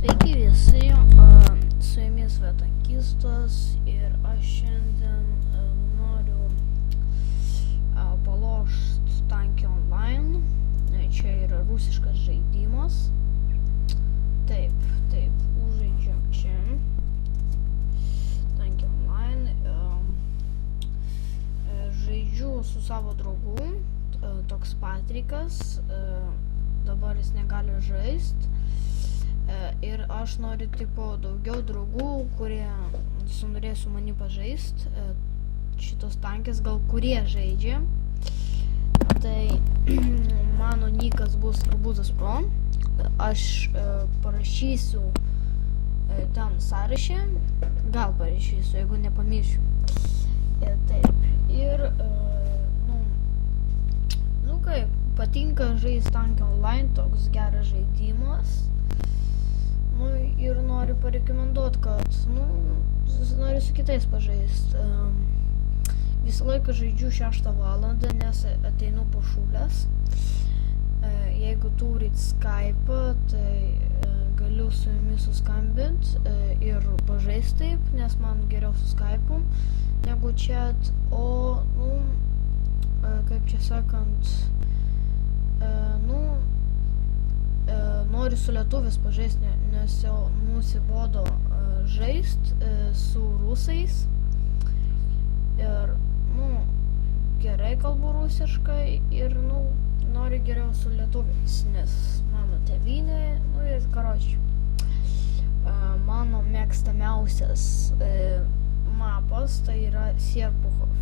Sveiki visi, su jumis Vetankistas ir aš šiandien noriu palošt tankį online. Čia yra rusiškas žaidimas. Taip, užžaidžiam čia. Tankį online. Žaidžiu su savo draugu, toks Patrikas. Dabar jis negali žaist. Ir aš noriu daugiau draugų, kurie norės su mani pažaist šitos tankės, gal kurie žaidžia. Tai mano nikas bus Arbuzas Pro. Aš parašysiu ten sąraše, gal parašysiu, jeigu nepamiršiu. Taip, ir kaip, patinka žaisti tankį online, toks geras žaidimas. Ir noriu parekomenduot, kad noriu su kitais pažaist. Visą laiką žaidžiu 6 valandą, nes ateinu po šūlės. Jeigu turit Skype'ą, tai galiu su jumis suskambint ir pažaist taip, nes man geriau su Skype'u negu chat. O, kaip čia sakant, noriu su lietuvis pažaist, nes jau nusibodo žaist su rusais. Ir, gerai kalbu rusiškai ir, noriu geriau su lietuviais, nes mano tėvynė, ir karočiui. Mano mėgstamiausias mapas, tai yra Serpuchov.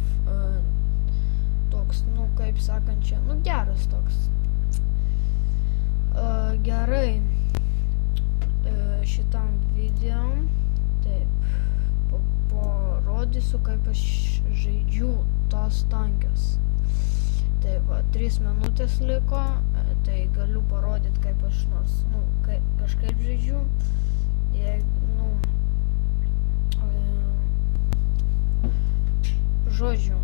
Toks, kaip sakant, čia, geras toks. Gerai, šitam video, taip, parodysiu, kaip aš žaidžiu tos tankės. Tai va, 3 minutės liko, tai galiu parodyti, kaip aš nors, kažkaip žaidžiu. Žodžiu,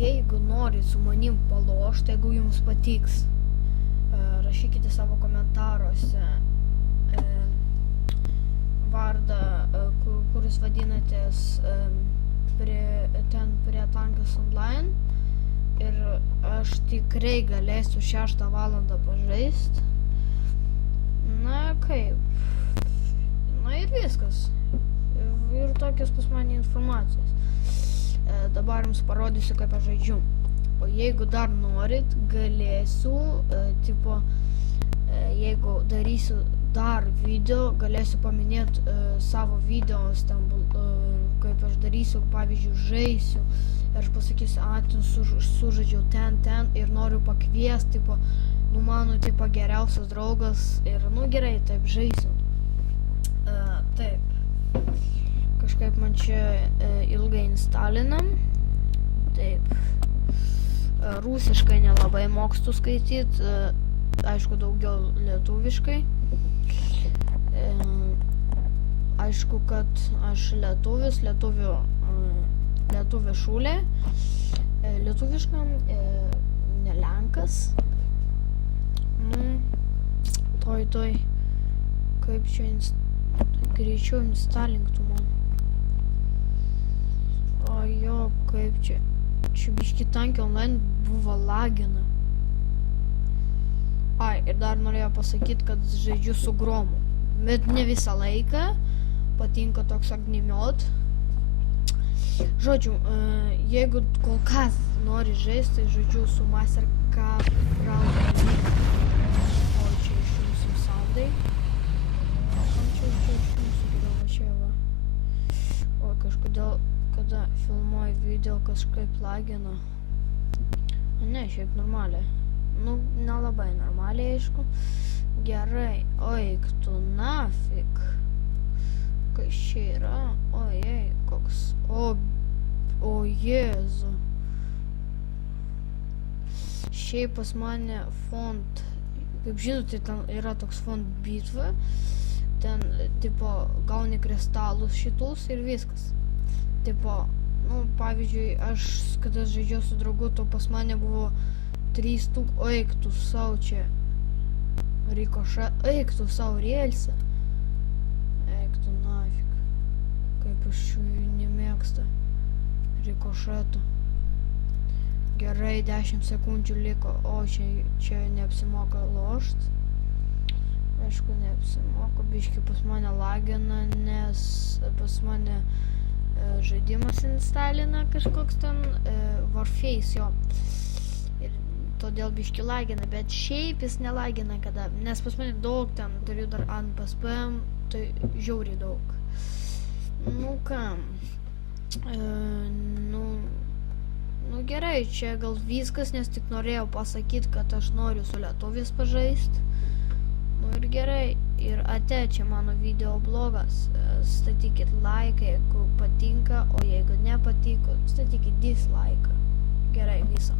jeigu norit su manim palošti, jeigu jums patiks, rašykite savo komentaruose vardą, kuris vadinatės prie tankas online, ir aš tikrai galėsiu 6 valandą pažaist. Ir viskas. Ir tokios pas mane informacijos. Dabar jums parodysiu, kaip aš žaidžiu. O jeigu dar norit, galėsiu, jeigu darysiu dar video, galėsiu paminėti savo videos, kaip aš darysiu, pavyzdžiui, žaisiu. Ir aš pasakysiu, sužaidžiau ten ir noriu pakviesti, mano, geriausias draugas ir, gerai, taip, žaisiu. Taip. Kažkaip man čia ilgai instalinam. Taip. Rusiškai nelabai mokstu skaityt, aišku, daugiau lietuviškai. Aišku, kad aš lietuvis, lietuvė šūlė, lietuviškam, ne lenkas. Toj, kaip čia greičiau instalinktų man. O jo, kaip čia. Čia biški tankį online buvo lagina. Ir dar norėjau pasakyti, kad žaidžiu su gromu. Bet ne visą laiką. Patinka toks agnimiot. Žodžiu, jeigu kol kas nori žaisti, tai žaidžiu su Mastercard Round. O čia išjungsim soundai. Čia išjungsiu, čia va. O kažkodėl, kada filmuoju video, kažkaip lagina. Ne, šiaip normaliai. Nelabai normaliai, aišku. Gerai, eik tu nafik. Kas čia yra? Ojei, koks. O Jėzu. Šiaip pas mane font, kaip žinote, ten yra toks font bitva. Ten, gauni kristalus šitus ir viskas. Pavyzdžiui, aš, kada žaidžiau su draugu, to pas mane buvo 3 eik tu sau čia. Rikošet, eik tu sau rėlse. pėsčiųjų nemėgsta rikošetų. Gerai, 10 sekundžių liko, o čia neapsimoka lošt. Aišku, neapsimoka, biški pas mane lagina, nes pas mane žaidimas instalina kažkoks ten Warface, jo. Ir todėl biški lagina, bet šiaip jis nelagina kada, nes pas mane daug ten, turiu dar ant PSPM, tai žiauriai daug. Nu ką, nu gerai, čia gal viskas, nes tik norėjau pasakyti, kad aš noriu su lietuviais pažaist. Nu ir gerai, ir ate, čia mano video blogas, statykit laiką, jeigu patinka, o jeigu nepatiko, statykit dislike. Gerai, viso.